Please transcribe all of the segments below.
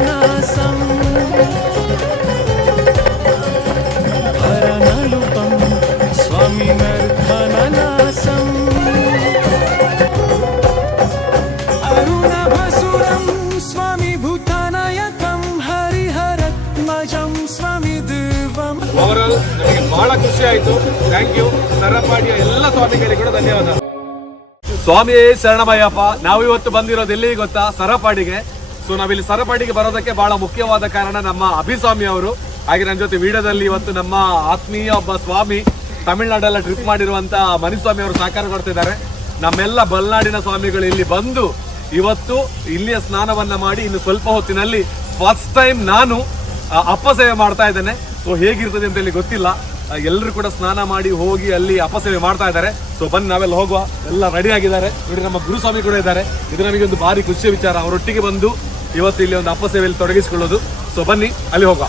नीलाञ्जनासं हरनलुपं स्वामिनर्धननासम् अरुणभसुरं स्वामी भूतानायकं हरिहरत्मजं स्वामी देवम्. ಓವರಾಲ್ ನನಗೆ ಬಹಳ ಖುಷಿ ಆಯ್ತು. Thank you. ಸರಪಾಡಿಯ ಎಲ್ಲ ಸ್ವಾಮಿಗಳಿಗೆ ಕೂಡ ಧನ್ಯವಾದ. ಸ್ವಾಮಿಯೇ ಶರಣಮಯ್ಯಪ್ಪ. ನಾವು ಇವತ್ತು ಬಂದಿರೋದು ಎಲ್ಲಿ ಗೊತ್ತಾ? ಸರಪಾಡಿಗೆ. ಸೊ ನಾವಿಲ್ಲಿ ಸರಪಾಡಿಗೆ ಬರೋದಕ್ಕೆ ಬಹಳ ಮುಖ್ಯವಾದ ಕಾರಣ ನಮ್ಮ ಅಭಿಸ್ವಾಮಿ ಅವರು. ಹಾಗೆ ನನ್ನ ಜೊತೆ ವಿಡಿಯೋದಲ್ಲಿ ಇವತ್ತು ನಮ್ಮ ಆತ್ಮೀಯ ಒಬ್ಬ ಸ್ವಾಮಿ ತಮಿಳುನಾಡೆಲ್ಲ ಟ್ರಿಪ್ ಮಾಡಿರುವಂತ ಮನಿಸ್ವಾಮಿ ಅವರು ಸಹಕಾರ ಕೊಡ್ತಿದ್ದಾರೆ. ನಮ್ಮೆಲ್ಲ ಬಲ್ನಾಡಿನ ಸ್ವಾಮಿಗಳು ಇಲ್ಲಿ ಬಂದು ಇವತ್ತು ಇಲ್ಲಿಯ ಸ್ನಾನವನ್ನ ಮಾಡಿ ಇನ್ನು ಸ್ವಲ್ಪ ಹೊತ್ತಿನಲ್ಲಿ ಫಸ್ಟ್ ಟೈಮ್ ನಾನು ಅಪ್ಪ ಸೇವೆ ಮಾಡ್ತಾ ಇದ್ದೇನೆ. ಸೊ ಹೇಗಿರ್ತದೆ ಅಂತ ಹೇಳಿ ಗೊತ್ತಿಲ್ಲ. ಎಲ್ಲರೂ ಕೂಡ ಸ್ನಾನ ಮಾಡಿ ಹೋಗಿ ಅಲ್ಲಿ ಅಪಸೇವೆ ಮಾಡ್ತಾ ಇದ್ದಾರೆ. ಸೊ ಬನ್ನಿ ನಾವೆಲ್ಲ ಹೋಗುವ. ಎಲ್ಲ ರೆಡಿ ಆಗಿದ್ದಾರೆ ನೋಡಿ. ನಮ್ಮ ಗುರುಸ್ವಾಮಿ ಕೂಡ ಇದ್ದಾರೆ. ಇದು ನಮಗೆ ಒಂದು ಭಾರಿ ಖುಷಿಯ ವಿಚಾರ. ಅವರೊಟ್ಟಿಗೆ ಬಂದು ಇವತ್ತು ಇಲ್ಲಿ ಒಂದು ಅಪಸೇವೆಯಲ್ಲಿ ತೊಡಗಿಸಿಕೊಳ್ಳೋದು. ಸೊ ಬನ್ನಿ ಅಲ್ಲಿ ಹೋಗುವ.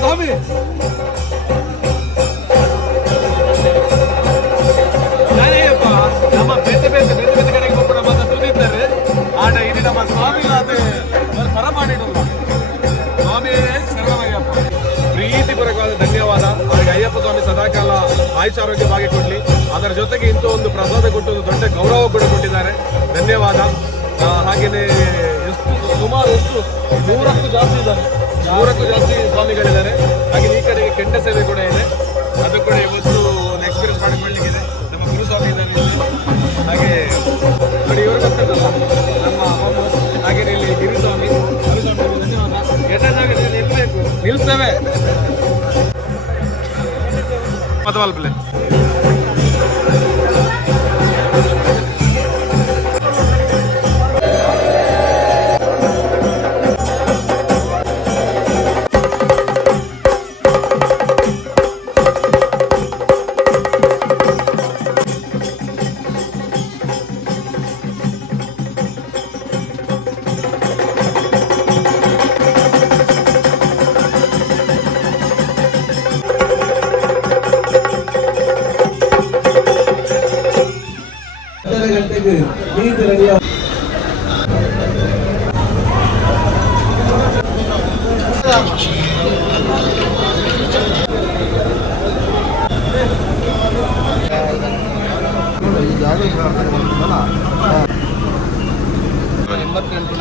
ಸ್ವಾಮಿ ನಾನೇಪ್ಪ ನಮ್ಮ ಬೇತೆ ಬೇತೆ ಬೇತೆ ಬೇತೆ ಕಡೆಗೆ ಹೋಗ್ಬಿಡ ಬಂದ ತುದಿದ್ದಾರೆ ಆಡ ಇಲ್ಲಿ ನಮ್ಮ ಸ್ವಾಮಿ ಸರ ಮಾಡಿಡಲ್ಲ ಸ್ವಾಮಿ ಶರಣಮಯ್ಯಪ್ಪ ಪ್ರೀತಿಪೂರ್ವಕವಾದ ಧನ್ಯವಾದ ಅವರಿಗೆ. ಅಯ್ಯಪ್ಪ ಸ್ವಾಮಿ ಸದಾಕಾಲ ಆಯುಷ್ ಆರೋಗ್ಯವಾಗಿ ಕೊಡ್ಲಿ. ಅದರ ಜೊತೆಗೆ ಇಂಥ ಒಂದು ಪ್ರಸಾದ ಕೊಟ್ಟು ಒಂದು ದೊಡ್ಡ ಗೌರವ ಕೂಡ ಕೊಟ್ಟಿದ್ದಾರೆ. ಧನ್ಯವಾದ. ಹಾಗೇನೆ ಎಷ್ಟು ಸುಮಾರು ಎಷ್ಟು 100ಕ್ಕೂ ಜಾಸ್ತಿ ಇದ್ದಾರೆ 100ಕ್ಕೂ ಜಾಸ್ತಿ ಸ್ವಾಮಿಗಳಿದ್ದಾರೆ. ಹಾಗೆ ಈ ಕಡೆಗೆ ಕೆಂಡ ಸೇವೆ ಕೂಡ ಇದೆ, ಅದು ಕೂಡ ಇವತ್ತು ಒಂದು ಎಕ್ಸ್ಪೀರಿಯನ್ಸ್ ಮಾಡಿಕೊಳ್ಳಿಕ್ಕಿದೆ. ನಮ್ಮ ಗುರುಸ್ವಾಮಿ ಇದ್ದಾರೆ ಇಲ್ಲಿ. ಹಾಗೆ ನೋಡಿ ಇವರು ಗೊತ್ತಿರಲ್ಲ ನಮ್ಮ ಅಮ್ಮ. ಹಾಗೆ ಇಲ್ಲಿ ಗಿರಿಸ್ವಾಮಿ ಧನ್ಯವಾದ. ಎಣ್ಣೆ ನಿಲ್ಬೇಕು, ನಿಲ್ತೇವೆ ಮತವಲ್ಪಲೆ.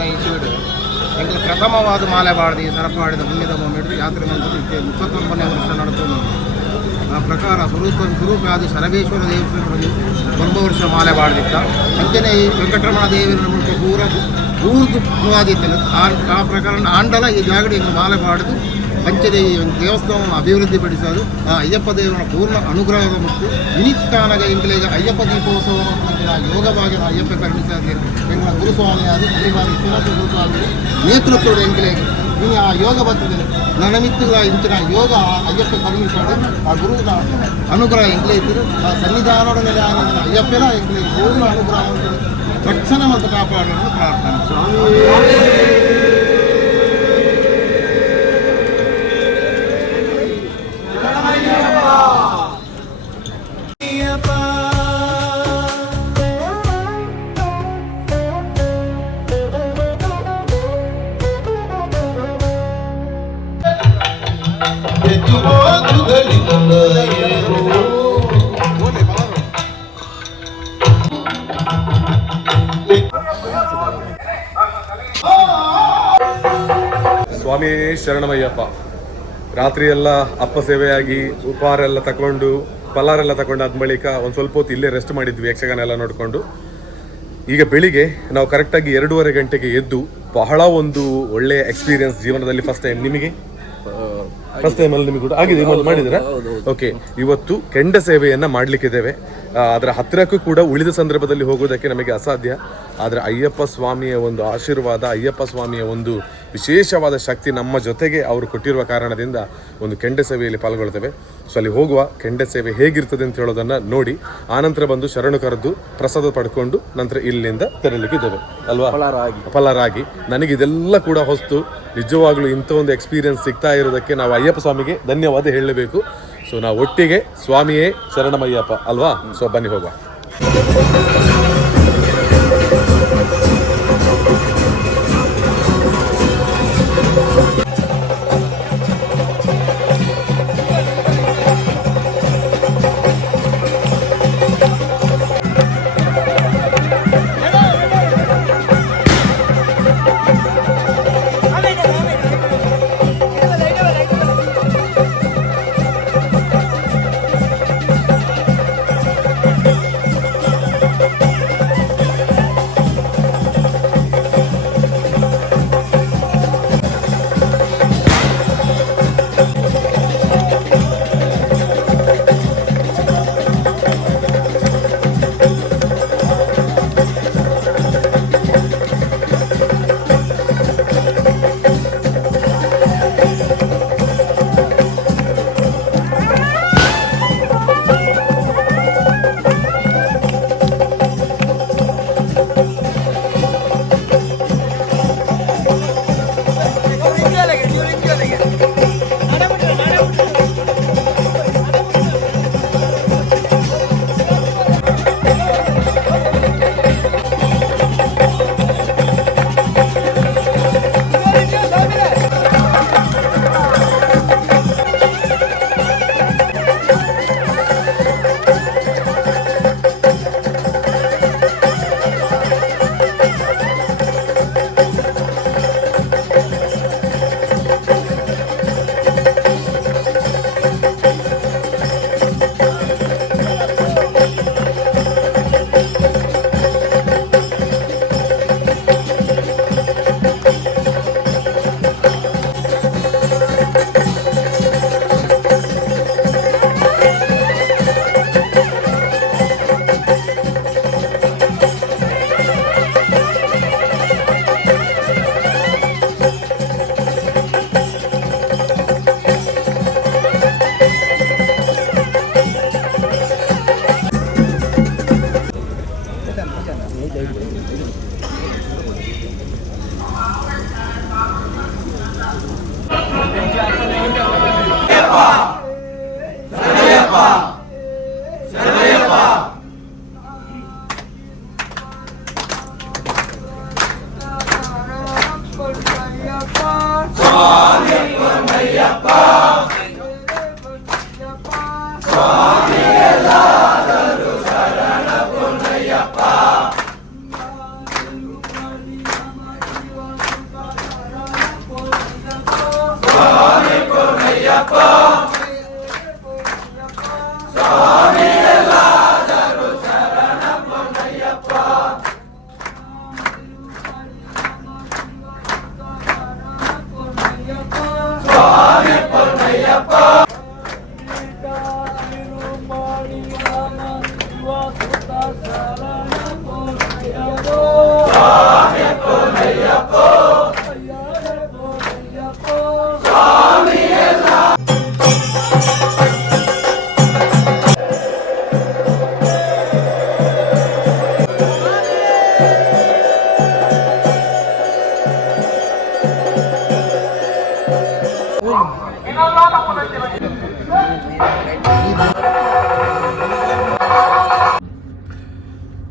ಈಚೆಡು ಎಂಕಲು ಪ್ರಥಮವಾದ ಮಾಲೆ ಬಾಡ್ದು ಸರಪಾಡಿದ ಪುಣ್ಯದ ಹಿಡಿದು ಯಾತ್ರೆ ಮಂತ್ರಿ 31ನೇ ವರ್ಷ ನಡೆದು ಆ ಪ್ರಕಾರ ಸ್ವರೂಪಾದಿ ಸರ್ವೇಶ್ವರ ದೇವಸ್ಥಾನದಲ್ಲಿ 1 ವರ್ಷ ಮಾಲೆ ಬಾಡ್ದಿತ್ತ. ಅಂಚನೆ ಈ ವೆಂಕಟರಮಣ ದೇವರ ಮುಖ ಪೂರ ಊರ್ದು ಆ ಪ್ರಕಾರ ಆಂಡಲ ಈ ಜಾಗಡಿ ಹಿಂಗೆ ಮಾಲೆ ಬಾಡ್ದು ಅಂಚನೆ ಈ ದೇವಸ್ಥಾನವನ್ನು ಅಭಿವೃದ್ಧಿಪಡಿಸೋದು ಆ ಅಯ್ಯಪ್ಪ ದೇವರ ಪೂರ್ಣ ಅನುಗ್ರಹದ ಮತ್ತು ಇನಿತ್ತಾನಗ ಎಂಗ್ಲಿಗ ಅಯ್ಯಪ್ಪ ದೀಪೋತ್ಸವ ಯೋಗವಾಗಿ ಅಯ್ಯಪ್ಪ ಕರುಣಿಸಿದ ಎಂಗಳ ಗುರುಸ್ವಾಮಿಯಾದ ಶ್ರೀವಾದಿ ವಿಶ್ವನಾಥ ಗುರುಸ್ವಾಮಿ ನೇತೃತ್ವದ ಎಂಗ್ಲಿಗೆ ನೀವು ಆ ಯೋಗ ಬರ್ತದೆ ನನಮಿತ್ತುಗಳ ಇಂಚಿನ ಯೋಗ ಅಯ್ಯಪ್ಪ ಕರುಣಿಸಾಡು ಆ ಗುರುವಿನ ಅನುಗ್ರಹ ಎಂಗ್ಲೇ ಇದ್ದರು ಆ ಸನ್ನಿಧಾನದ ಮೇಲೆ ಆನಂದ ಅಯ್ಯಪ್ಪನ ಎಂಗ್ಲಿಗೆ ಪೂರ್ಣ ಅನುಗ್ರಹ ರಕ್ಷಣೆ ಮತ್ತು ಕಾಪಾಡಲು ಪ್ರಾರ್ಥನೆ. ಸ್ವಾಮಿ ಶರಣಮಯ್ಯಪ್ಪ. ರಾತ್ರಿ ಎಲ್ಲ ಅಪ್ಪ ಸೇವೆಯಾಗಿ ಉಪಹಾರ ಎಲ್ಲ ತಗೊಂಡು ಪಲಾರೆಲ್ಲ ತಗೊಂಡಾದ ಬಳಿಕ ಒಂದು ಸ್ವಲ್ಪ ಹೊತ್ತು ಇಲ್ಲೇ ರೆಸ್ಟ್ ಮಾಡಿದ್ವಿ ಯಕ್ಷಗಾನ ಎಲ್ಲ ನೋಡಿಕೊಂಡು. ಈಗ ಬೆಳಿಗ್ಗೆ ನಾವು ಕರೆಕ್ಟಾಗಿ 2:30 ಗಂಟೆಗೆ ಎದ್ದು ಬಹಳ ಒಂದು ಒಳ್ಳೆಯ ಎಕ್ಸ್ಪೀರಿಯನ್ಸ್ ಜೀವನದಲ್ಲಿ ಫಸ್ಟ್ ಟೈಮ್. ನಿಮಗೆ ಫಸ್ಟ್ ಟೈಮ್ ಅಲ್ಲಿ ನಿಮಗೆ ಕೂಡ ಆಗಿದೆ ಮಾಡಿದ್ದೀರಾ? ಓಕೆ, ಇವತ್ತು ಕೆಂಡ ಸೇವೆಯನ್ನು ಮಾಡಲಿಕ್ಕಿದ್ದೇವೆ. ಅದರ ಹತ್ತಿರಕ್ಕೂ ಕೂಡ ಉಳಿದ ಸಂದರ್ಭದಲ್ಲಿ ಹೋಗೋದಕ್ಕೆ ನಮಗೆ ಅಸಾಧ್ಯ. ಆದರೆ ಅಯ್ಯಪ್ಪ ಸ್ವಾಮಿಯ ಒಂದು ಆಶೀರ್ವಾದ, ಅಯ್ಯಪ್ಪ ಸ್ವಾಮಿಯ ಒಂದು ವಿಶೇಷವಾದ ಶಕ್ತಿ ನಮ್ಮ ಜೊತೆಗೆ ಅವರು ಕೊಟ್ಟಿರುವ ಕಾರಣದಿಂದ ಒಂದು ಕೆಂಡ ಸೇವೆಯಲ್ಲಿ ಪಾಲ್ಗೊಳ್ತೇವೆ. ಸೊ ಅಲ್ಲಿ ಹೋಗುವ ಕೆಂಡ ಸೇವೆ ಹೇಗಿರ್ತದೆ ಅಂತ ಹೇಳೋದನ್ನು ನೋಡಿ ಆನಂತರ ಬಂದು ಶರಣು ಕರೆದು ಪ್ರಸಾದ ಪಡ್ಕೊಂಡು ನಂತರ ಇಲ್ಲಿಂದ ತೆರಳಿಕ್ಕಿದ್ದೇವೆ ಅಲ್ವಾ? ಫಲರಾಗಿ ನನಗೆ ಇದೆಲ್ಲ ಕೂಡ ಹೊಸ್ತು. ನಿಜವಾಗ್ಲೂ ಇಂಥ ಒಂದು ಎಕ್ಸ್ಪೀರಿಯನ್ಸ್ ಸಿಗ್ತಾ ಇರೋದಕ್ಕೆ ನಾವು ಅಯ್ಯಪ್ಪ ಸ್ವಾಮಿಗೆ ಧನ್ಯವಾದ ಹೇಳಲೇಬೇಕು. ಸೊ ನಾವು ಒಟ್ಟಿಗೆ ಸ್ವಾಮಿಯೇ ಶರಣಮಯ್ಯಪ್ಪ ಅಲ್ವಾ? ಸೊ ಬನ್ನಿ ಹೋಗುವ.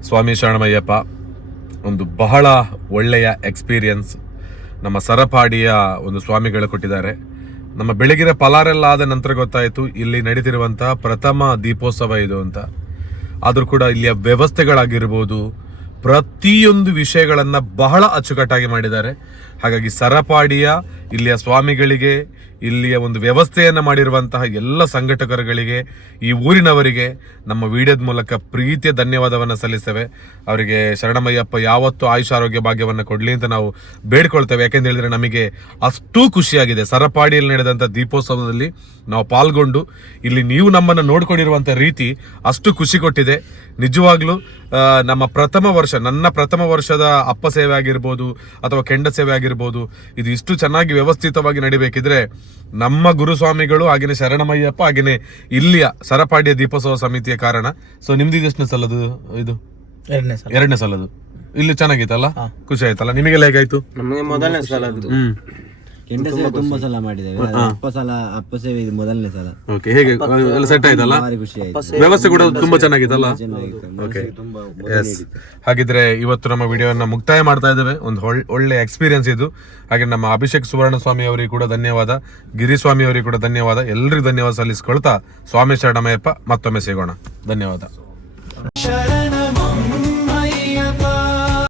ಸ್ವಾಮಿ ಶರಣಮಯ್ಯಪ್ಪ ಒಂದು ಬಹಳ ಒಳ್ಳೆಯ ಎಕ್ಸ್ಪೀರಿಯನ್ಸ್ ನಮ್ಮ ಸರಪಾಡಿಯ ಒಂದು ಸ್ವಾಮಿಗಳು ಕೊಟ್ಟಿದ್ದಾರೆ. ನಮ್ಮ ಬೆಳಗಿನ ಪಲಾರೆಲ್ಲ ಆದ ನಂತರ ಗೊತ್ತಾಯಿತು ಇಲ್ಲಿ ನಡೀತಿರುವಂತಹ ಪ್ರಥಮ ದೀಪೋತ್ಸವ ಇದು ಅಂತ. ಆದರೂ ಕೂಡ ಇಲ್ಲಿಯ ವ್ಯವಸ್ಥೆಗಳಾಗಿರ್ಬೋದು, ಪ್ರತಿಯೊಂದು ವಿಷಯಗಳನ್ನು ಬಹಳ ಅಚ್ಚುಕಟ್ಟಾಗಿ ಮಾಡಿದ್ದಾರೆ. ಹಾಗಾಗಿ ಸರಪಾಡಿಯ ಇಲ್ಲಿಯ ಸ್ವಾಮಿಗಳಿಗೆ, ಇಲ್ಲಿಯ ಒಂದು ವ್ಯವಸ್ಥೆಯನ್ನು ಮಾಡಿರುವಂತಹ ಎಲ್ಲ ಸಂಘಟಕರುಗಳಿಗೆ, ಈ ಊರಿನವರಿಗೆ ನಮ್ಮ ವಿಡಿಯೋದ ಮೂಲಕ ಪ್ರೀತಿಯ ಧನ್ಯವಾದವನ್ನು ಸಲ್ಲಿಸ್ತೇವೆ. ಅವರಿಗೆ ಶರಣಮಯ್ಯಪ್ಪ ಯಾವತ್ತೂ ಆಯುಷ ಆರೋಗ್ಯ ಭಾಗ್ಯವನ್ನು ಕೊಡಲಿ ಅಂತ ನಾವು ಬೇಡ್ಕೊಳ್ತೇವೆ. ಯಾಕೆಂತ ಹೇಳಿದ್ರೆ ನಮಗೆ ಅಷ್ಟೂ ಖುಷಿಯಾಗಿದೆ. ಸರಪಾಡಿಯಲ್ಲಿ ನಡೆದಂಥ ದೀಪೋತ್ಸವದಲ್ಲಿ ನಾವು ಪಾಲ್ಗೊಂಡು ಇಲ್ಲಿ ನೀವು ನಮ್ಮನ್ನು ನೋಡ್ಕೊಂಡಿರುವಂಥ ರೀತಿ ಅಷ್ಟು ಖುಷಿ ಕೊಟ್ಟಿದೆ. ನಿಜವಾಗ್ಲೂ ನಮ್ಮ ನನ್ನ ಪ್ರಥಮ ವರ್ಷದ ಅಪ್ಪ ಸೇವೆ ಆಗಿರ್ಬೋದು ಅಥವಾ ಕೆಂಡ ಸೇವೆ ಆಗಿರ್ಬೋದು, ಇದು ಇಷ್ಟು ಚೆನ್ನಾಗಿ ವ್ಯವಸ್ಥಿತವಾಗಿ ನಡಿಬೇಕಿದ್ರೆ ನಮ್ಮ ಗುರುಸ್ವಾಮಿಗಳು ಹಾಗೇನೆ ಶರಣಮಯ್ಯಪ್ಪ ಹಾಗೇನೆ ಇಲ್ಲಿಯ ಸರಪಾಡಿಯ ದೀಪೋತ್ಸವ ಸಮಿತಿಯ ಕಾರಣ. ಸೊ ನಿಮ್ದು ಇದೆಷ್ಟನೇ ಸಲದು? ಇದು ಎರಡನೇ ಸಲದು. ಇಲ್ಲಿ ಚೆನ್ನಾಗಿತ್ತಲ್ಲ, ಖುಷಿ ಆಯ್ತಲ್ಲ? ನಿಮಗೆಲ್ಲ ಹೇಗಾಯ್ತು? ನಮಗೆ ಮೊದಲನೇ ಸಲ ಅದು. ಕೆಂಡ ಸೇವೆ ತುಂಬಾ ಸಲ ಮಾಡಿದ್ದೇವೆ. ಅಪ್ಪ ಸೇವೆ ಇದು ಮೊದಲನೇ ಸಲ. ಓಕೆ, ಹೇಗೆ ಎಲ್ಲ ಸೆಟ್ ಆಯ್ತಲ್ಲ? ಖುಷಿ ಆಯ್ತು. ವ್ಯವಸ್ಥೆ ಕೂಡ ತುಂಬಾ ಚೆನ್ನಾಗಿತ್ತಲ್ಲ? Okay, S. ಹಾಗಿದ್ರೆ ಇವತ್ತು ನಮ್ಮ ವಿಡಿಯೋನ ಮುಕ್ತಾಯ ಮಾಡ್ತಾ ಇದ್ದೇವೆ. ಒಂದು ಒಳ್ಳೆ ಎಕ್ಸ್ಪೀರಿಯನ್ಸ್ ಇದು. ಹಾಗೆ ನಮ್ಮ ಅಭಿಷೇಕ್ ಸುವರ್ಣ ಸ್ವಾಮಿ ಅವರಿಗೆ ಕೂಡ ಧನ್ಯವಾದ, ಗಿರಿಸ್ವಾಮಿ ಅವರಿಗೆ ಕೂಡ ಧನ್ಯವಾದ, ಎಲ್ಲರಿಗೂ ಧನ್ಯವಾದ ಸಲ್ಲಿಸ್ಕೊಳ್ತಾ ಸ್ವಾಮಿ ಶರಣಮಯ್ಯಪ್ಪ ಮತ್ತೊಮ್ಮೆ ಸಿಗೋಣ. ಧನ್ಯವಾದ.